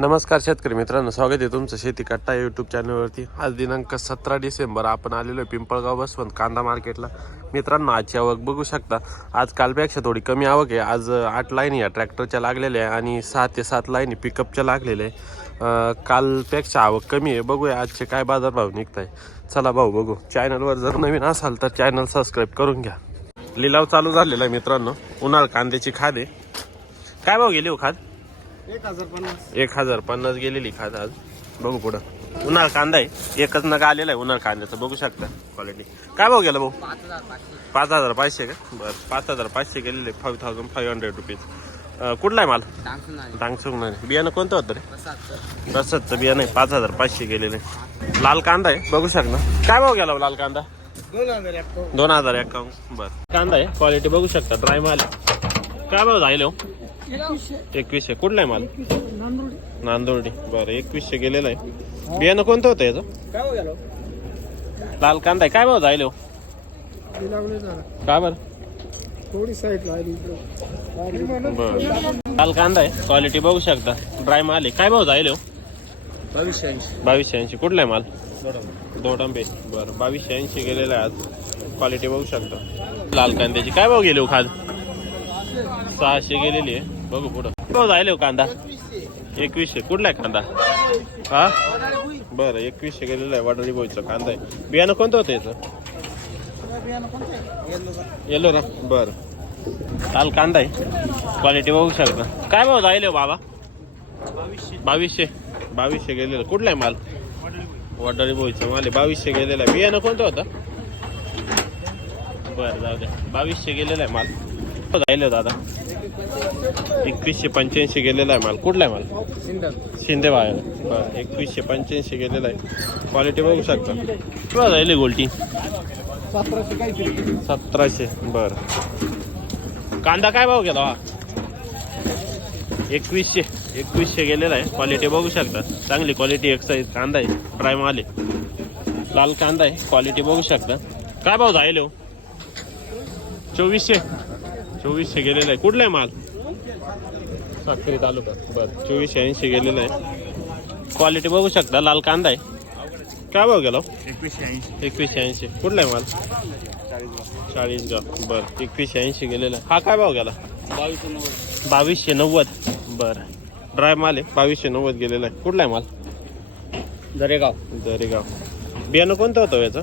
नमस्कार शेतकरी मित्रांनो स्वागत आहे तुमचं शेती कट्टा यूट्यूब चॅनलवरती आज दिनांक सतरा डिसेंबर आपण आलेलो आहे पिंपळगाव बसवंत कांदा मार्केटला. मित्रांनो आजची आवक बघू शकता. आज कालपेक्षा थोडी कमी आवक आहे. आज आठ लाईनी या ट्रॅक्टरच्या लागलेल्या आहे आणि सहा ते सात लाईनी पिकअपच्या लागलेल्या आहे. कालपेक्षा आवक कमी आहे. बघूया आजचे काय बाजारभाव निघत आहे चला भाऊ बघू. चॅनलवर जर नवीन असाल तर चॅनल सबस्क्राईब करून घ्या. लिलाव चालू झालेला आहे मित्रांनो. उन्हाळ कांद्याची खाद. आहे काय भाव गेली हो खाद? एक हजार पन्नास एक हजार पन्नास गेलेली खात आज. बघू पुढं. उन्हाळ कांदा आहे. एकच नग आलेला आहे उन्हाळ कांद्याचं. बघू शकता क्वालिटी काय भाऊ गेला भाऊ? पाच हजार पाचशे का? बरं पाच हजार पाचशे गेलेले five thousand five hundred rupees कुठला आहे माल? डांगसुंग नाही बियाणं कोणतं होतं रे? तसंच बियाणं आहे. पाच हजार पाचशे गेलेले. लाल कांदा आहे. बघू शकता. काय भाव गेला हो लाल कांदा? दोन हजार एक दोन हजार एकावन्न बरं. कांदा आहे. क्वालिटी बघू शकता. ड्राय माल आहे. काय भाव जाईल हो? एकवीसशे. कुठला आहे माल? नांदोर्डी. बरं एकवीसशे गेलेलं आहे. बियाणं कोणतं होतं याचं? काय हो? लाल कांदा आहे. काय भाव जाईल हो? लागले जरा. का बरं? थोडी साईड लागली बरं. लाल कांदा आहे. क्वालिटी बघू शकता. ड्राय माल आहे. काय भाव जाईल हो? बावीसशे ऐंशी. बावीसशे ऐंशी. कुठला आहे माल? दोडंबे. बरं बावीसशे ऐंशी गेलेलं आहे आज. क्वालिटी बघू शकता. लाल कांद्याची. काय भाव गेले हो खाद सहाशे गेलेली आहे. बघू पुढं. काय भाव कांदा? एकवीसशे. कुठला आहे कांदा? हा? बरं एकवीसशे गेलेलं आहे वडाळी बोईचं कांदा आहे. बियाणं कोणतं होतं याचं? येलो ना बरं. काल कांदा आहे. क्वालिटी बघू शकता. काय भाव जाईल बाबा? बावीसशे. बावीसशे गेलेलं. कुठला आहे माल? वडाळी बोईचं माल आहे. बावीसशे गेलेला आहे. बियाणं कोणतं होतं? बरं जाऊ द्या बावीसशे गेलेला आहे माल. जाईल दादा. एकवीसशे पंच्याऐंशी गेलेला आहे माल. कुठला आहे माल? शिंदे. बाहेर बरं एकवीसशे पंच्याऐंशी गेलेला आहे. क्वालिटी बघू शकता. किंवा जाईल गोल्टी? सतराशे बरं. कांदा काय भाव गेला? हा एकवीसशे. एकवीसशे गेलेला आहे. क्वालिटी बघू शकता. चांगली क्वालिटी एक साईज कांदा आहे. ड्राय माल आहे लाल कांदा आहे. क्वालिटी बघू शकता. काय भाव जाईल हो? चोवीसशे. चोवीसशे गेलेला आहे. कुठला आहे माल? साखरी तालुका. बरं. चोवीसशे ऐंशी गेलेला आहे. क्वालिटी बघू शकता. लाल कांदा आहे. काय भाव गेला? हो? एकवीसशे ऐंशी. एकवीसशे ऐंशी. कुठला आहे माल? चाळीस गाव बरं. एकवीसशे ऐंशी गेलेला आहे. हा काय भाव गेला? नव्वद बावीसशे नव्वद. बरं. ड्राय माल आहे. बावीसशे नव्वद गेलेला आहे. कुठला आहे माल? दरेगाव. दरेगाव. बियाणं कोणतं होतं याचं?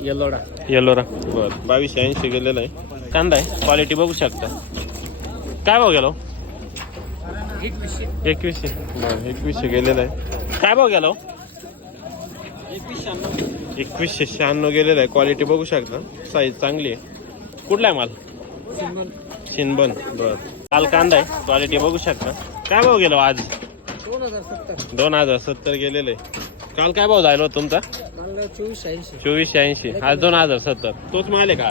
येलोडा. येलोरा बरं. बावीसशे ऐंशी गेलेला आहे. कांदा आहे. क्वालिटी बघू शकता. काय भाव गेलो? एकवीसशे. एकवीसशे गेलेला आहे. काय भाव गेलो? एकवीसशे शहाण्णव गेलेला आहे. क्वालिटी बघू शकता. साईज चांगली आहे. कुठला आहे माल? सिंगल शिनबन बर. लाल कांदा आहे. क्वालिटी बघू शकता. काय भाव गेलो आज? दोन हजार सत्तर दोन हजार सत्तर गेलेले. काल काय भाव जायला होता तुमचा? चांगलं चोवीसशे ऐंशी. चोवीसशे ऐंशी. आज दोन हजार सत्तर. तोच माल आहे का?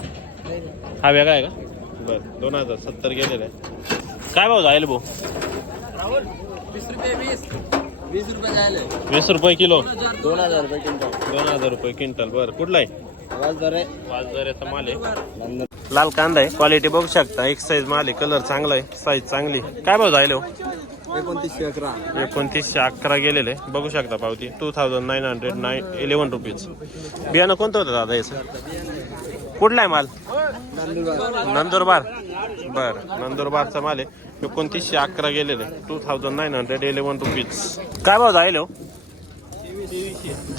हा वेगळा आहे का? बर दोन हजार सत्तर गेलेला. आहे काय भाव जाईल भाऊ? वीस रुपये वीस. वीस रुपये जायला. वीस रुपये किलो. दोन हजार रुपये. क्विंटल. दोन हजार रुपये क्विंटल. बरं कुठला आहे? आवाज दरे वाजदऱ्याचा माल आहे. लाल कांदा आहे क्वालिटी बघू शकता. एक साईज माल आहे कलर चांगला आहे साईज चांगली. काय भाव जाईल हो? एकोणतीसशे अकरा. एकोणतीसशे अकरा गेलेले. बघू शकता पावती. Two thousand nine hundred nine eleven rupees बियाणं कोणतं होतं दादा याचं? कुठला आहे माल? नंदुरबार. बर नंदुरबारचा माल आहे. एकोणतीसशे अकरा गेलेले. Two thousand nine hundred eleven rupees काय भाव जाईल हो?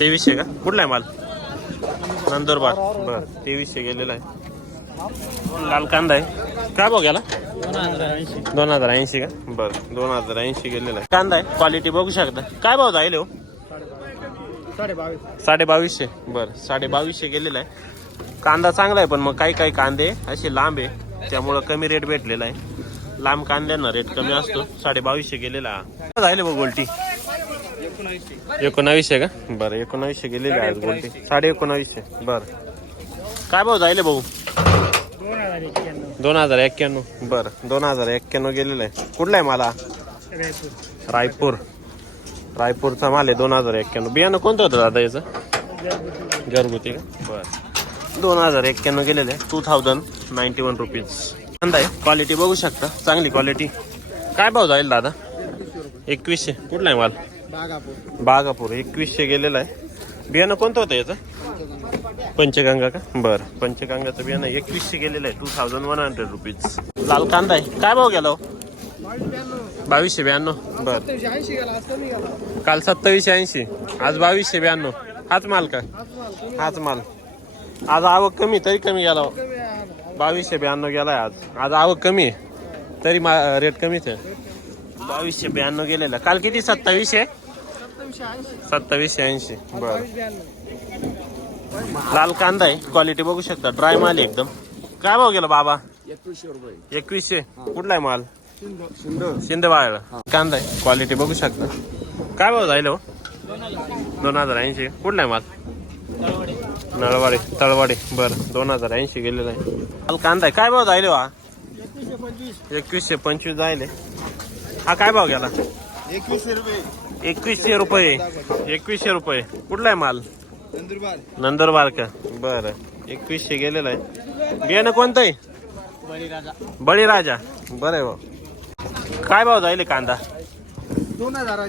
तेवीसशे का? कुठला आहे माल? नंदुरबार. बर तेवीसशे गेलेला आहे. लाल कांदा आहे. काय भाव गेला? दोन हजार ऐंशी. का? बरं दोन हजार ऐंशी गेलेला आहे. कांदा आहे क्वालिटी बघू शकता. काय भाव जाईल हो? साडे बावीसशे बरं साडे बावीसशे गेलेला आहे. कांदा चांगला आहे पण मग काही काही कांदे असे लांब आहे त्यामुळं कमी रेट भेटलेला आहे. लांब कांद्यांना रेट कमी असतो. साडे बावीसशे गेलेला हा. बघ गोल्टी? एकोणावीसशे का? बरं एकोणावीसशे गेलेले आहे गोल्टी. साडे एकोणावीसशे बरं. काय भाऊ जायले भाऊ दोन हजार एक्क्याण्णव. दोन हजार एक्क्याण्णव बरं दोन हजार एक्क्याण्णव गेलेला आहे. कुठला आहे मला रायपूर. रायपूर. रायपूरचा माल आहे दोन हजार एक्क्याण्णव. बियाणं कोणतं होतं दादा याचं? घरगुती. का? बरं. दोन हजार एक्क्याण्णव गेलेले two thousand ninety one rupees कांदा आहे. क्वालिटी बघू शकता. चांगली क्वालिटी काय भाव जाईल दादा? एकवीसशे. कुठला आहे माल? बागापूर. बागापूर. एकवीसशे गेलेला आहे. बियाणं कोणतं होतं याचं? पंचगंगा का? बरं. पंचगंगाचं बियाणं एकवीसशे गेलेलं आहे. Two thousand one hundred rupees लाल कांदा आहे. काय भाव गेला? बावीसशे ब्याण्णव. बरं. काल सत्तावीसशे ऐंशी. आज बावीसशे ब्याण्णव. हाच माल का? हाच माल. आज आवक कमी तरी कमी गेला. बावीसशे ब्याण्णव गेलाय आज. आज आवक कमी तरी मा रेट कमीच आहे. बावीसशे ब्याण्णव गेलेला. काल किती? सत्तावीसशे? सत्तावीसशे ऐंशी. बरं. लाल कांदा आहे. क्वालिटी बघू शकता. ड्राय माल आहे एकदम. काय भाव गेला बाबा? एकवीसशे रुपये. एकवीसशे? कुठला आहे माल? शिंद बाळा कांदा आहे. क्वालिटी बघू शकता. काय भाव जाईल हो? दोन हजार ऐंशी. कुठला आहे माल? नळवाडी. तळवाडी. बरं. दोन हजार ऐंशी गेलेला आहे. माल कांदा आहे. काय भाव जाईल हो एकवीसशे पंचवीस. एकवीसशे पंचवीस जायले हा काय भाव गेला? एकवीसशे रुपये. एकवीसशे रुपये. एकवीसशे रुपये. कुठला आहे माल? नंदुरबार का बरं एकवीसशे गेलेला आहे. बियाणं कोणतं आहे बळीराजा. बळीराजा बरं आहे भाऊ. काय भाव जाईल कांदा? दोन हजार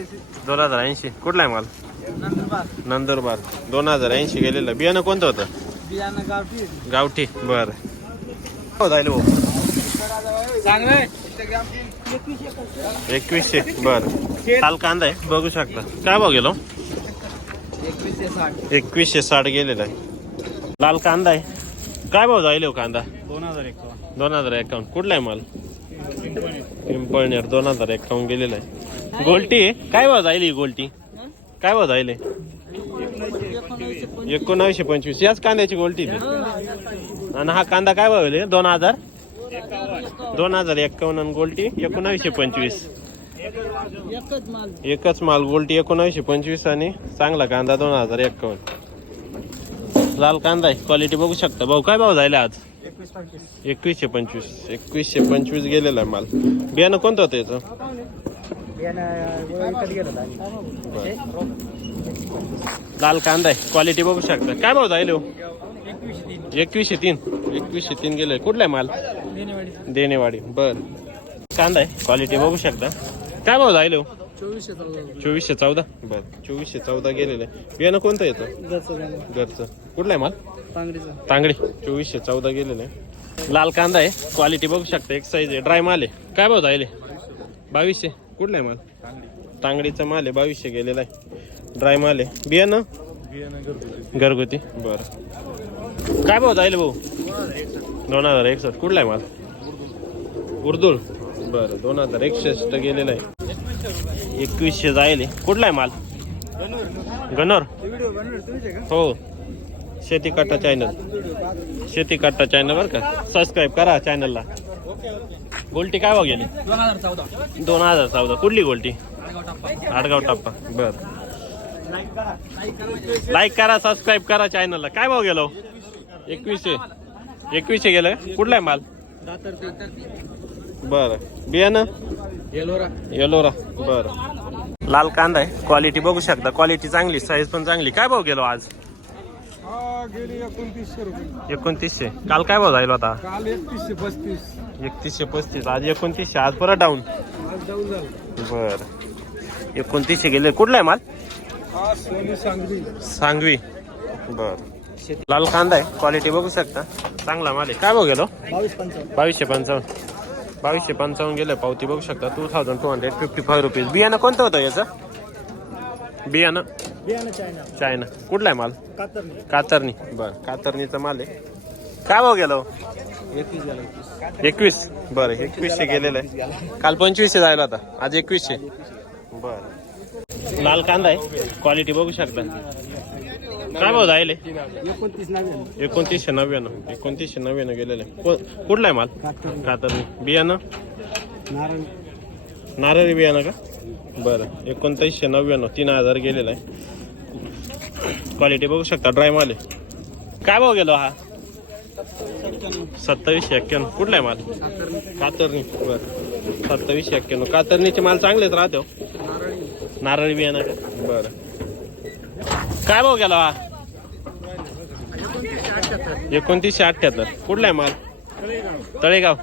दोन हजार ऐंशी. कुठला आहे माल? नंदुरबार. दोन हजार ऐंशी गेलेलं. बियाणं कोणतं होतं? बियाणं गावठी. गावठी बर हो जाईल भाऊ? चांगलं एकवीसशे. बर. काल कांदा आहे. बघू शकता. काय भाव गेलो? एकवीसशे साठ एकवीसशे साठ गेलेला आहे. लाल कांदा आहे. काय भाव जाईल हो कांदा? दोन हजार दोन हजार एकावन्न. कुठला आहे माल? पिंपळनेर. दोन हजार एकावन्न गेलेला आहे. गोल्टी आहे? काय भाव जाईल ही गोल्टी? काय भाव जाईल एकोणावीसशे पंचवीस. याच कांद्याची गोल्टी आणि हा कांदा काय भाव दोन हजार? दोन हजार एकावन्न आणि गोल्टी एकोणावीसशे पंचवीस. एकच माल. एकच माल गोल्टी एकोणावीसशे पंचवीस आणि चांगला कांदा दोन हजार एक्कावन्न. लाल कांदा आहे क्वालिटी बघू शकता. भाऊ काय भाव जायला आज? एकवीसशे पंचवीस एकवीसशे पंचवीस गेलेला आहे माल. बियाणं कोणतं होतं याचं? लाल कांदा आहे क्वालिटी बघू शकता. काय भाव जाईल हो? एकवीसशे तीन. एकवीसशे तीन गेले. कुठला आहे माल? देणेवाडी. बर. कांदा आहे क्वालिटी बघू शकता. काय भाव जाईल हो? चोवीसशे चौदा चोवीसशे चौदा? बर चोवीसशे चौदा गेलेलं. आहे बियाणं कोणतं येतं? घरचं कुठलं आहे माल? तांगडीचं. तांगडी. चोवीसशे चौदा गेलेलं. आहे लाल कांदा आहे. क्वालिटी बघू शकता. एक साईज आहे. ड्राय माल आहे. काय भाव जाईल बावीसशे. कुठला आहे माल? तांगडीचा माल आहे. बावीसशे गेलेला आहे. ड्राय माल आहे. बियाणं? घरगुती. बरं. काय भाव जाईल भाऊ? दोन हजार एकसष्ट. कुठला आहे माल? उर्दूळ. बरं दोन हजार एकसष्ट गेलेला आहे. एकवीसशे जाईल कुठला आहे माल? गनोर हो. शेती कट्टा चॅनल शेती कट्टा चॅनल बरं का? सबस्क्राईब करा चॅनलला गोल्टी काय भाव गेली? दोन हजार चौदा. कुठली गोल्टी? आडगाव टप्पा. बर. लाईक करा सबस्क्राईब करा चॅनलला काय भाव गेलो? एकवीसशे. एकवीसशे गेलं का? कुठला आहे माल? बर. बियाणं? येलोरा. येलोरा. बर. लाल कांदा आहे. क्वालिटी बघू शकता. क्वालिटी चांगली साईज पण चांगली. काय भाव गेलो आज? गेली एकोणतीसशे रुपये. एकोणतीसशे. काल काय भाव जायला होता काल एकतीसशे पस्तीस. एकतीसशे पस्तीस. आज एकोणतीसशे. आज परत डाऊन आज झालं. बर. एकोणतीसशे गेले. कुठला आहे माल? सोनी सांगली सांगवी. बर. लाल कांदा आहे. क्वालिटी बघू शकता. चांगला माल आहे. काय भाव गेलो? बावीसशे पंचावन्न. बावीसशे पंचावन्न गेलं पावती बघू शकता. Two thousand two hundred fifty five rupees बियाणं कोणतं होतं याचं? बियाणं? बियाणं चायना. कुठला आहे माल? कातरणी. बर कातरणीचा माल आहे. काय भाव गेलो एकवीस झाला एकवीस. एकवीस? बरं एकवीसशे गेलेलं आहे. काल पंचवीसशे जायला होता. आज एकवीसशे. बरं. लाल कांदा आहे. क्वालिटी बघू शकता. काय भाव जायले एकोणतीसशे नव्याण्णव. एकोणतीसशे नव्याण्णव गेलेलं. कुठला आहे माल? कातरणी कातरणी बियाणं? नारळी. बियाणं का? बरं. एकोणतीसशे नव्याण्णव. तीन हजार गेलेला. आहे क्वालिटी बघू शकता. ड्राय माल आहे. काय भाव गेलो हा? सत्तावीसशे एक्क्याण्णव. कुठला आहे माल? कातरणी. बरं. सत्तावीसशे एक्क्याण्णव. कातरणीचे माल चांगलेच राहते हो. नारळी बियाणं का? बरं. काय भाव गेला? एकोणतीसशे अठ्ठ्याहत्तर कुठला आहे माल? तळेगाव.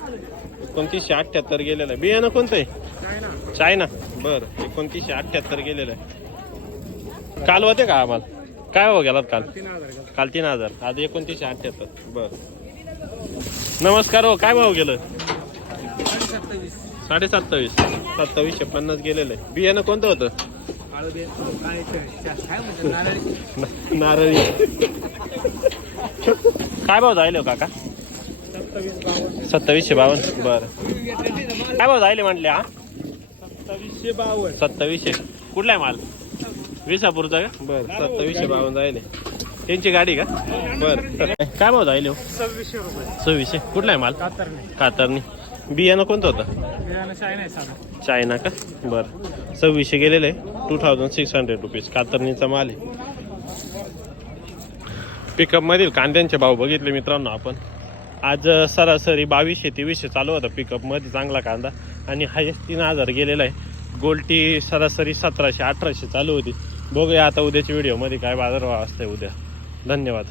एकोणतीसशे अठ्ठ्याहत्तर गेलेला आहे. बियाणं कोणतं आहे? चायना. बर एकोणतीसशे अठ्ठ्याहत्तर गेलेलं आहे. काल होते का माल? काय भाव गेलात काल? काल तीन हजार. आज एकोणतीसशे अठ्ठ्याहत्तर बर. नमस्कार हो काय भाव गेलं? साडे सत्तावीस सत्तावीसशे पन्नास गेलेलं आहे. बियाणं कोणतं होतं? नारळी. काय भाव जायले हो काका? सत्तावीसशे बावन्न. बरं. काय भाव जायले म्हटले हा? सत्तावीसशे बावन्न. सत्तावीसशे. कुठला आहे माल? विसापूरचा का? बरं सत्तावीसशे बावन्न जायले. त्यांची गाडी का? बरं. काय भाव जायले हो? सव्वीसशे रुपये. सव्वीसशे. कुठला आहे माल? कातरणे. बियाणं कोणतं होतं? चायना का? बरं. सव्वीसशे गेलेलं. आहे two thousand six hundred rupees कातरणीचा माल आहे. पिकअपमधील कांद्यांचे भाव बघितले मित्रांनो आपण. आज सरासरी बावीसशे तेवीसशे चालू होता पिकअपमध्ये चांगला कांदा. आणि हायेस्ट तीन हजार गेलेला आहे. गोल्टी सरासरी सतराशे अठराशे चालू होती. बघूया आता उद्याच्या व्हिडिओमध्ये काय बाजारभाव असते उद्या. धन्यवाद.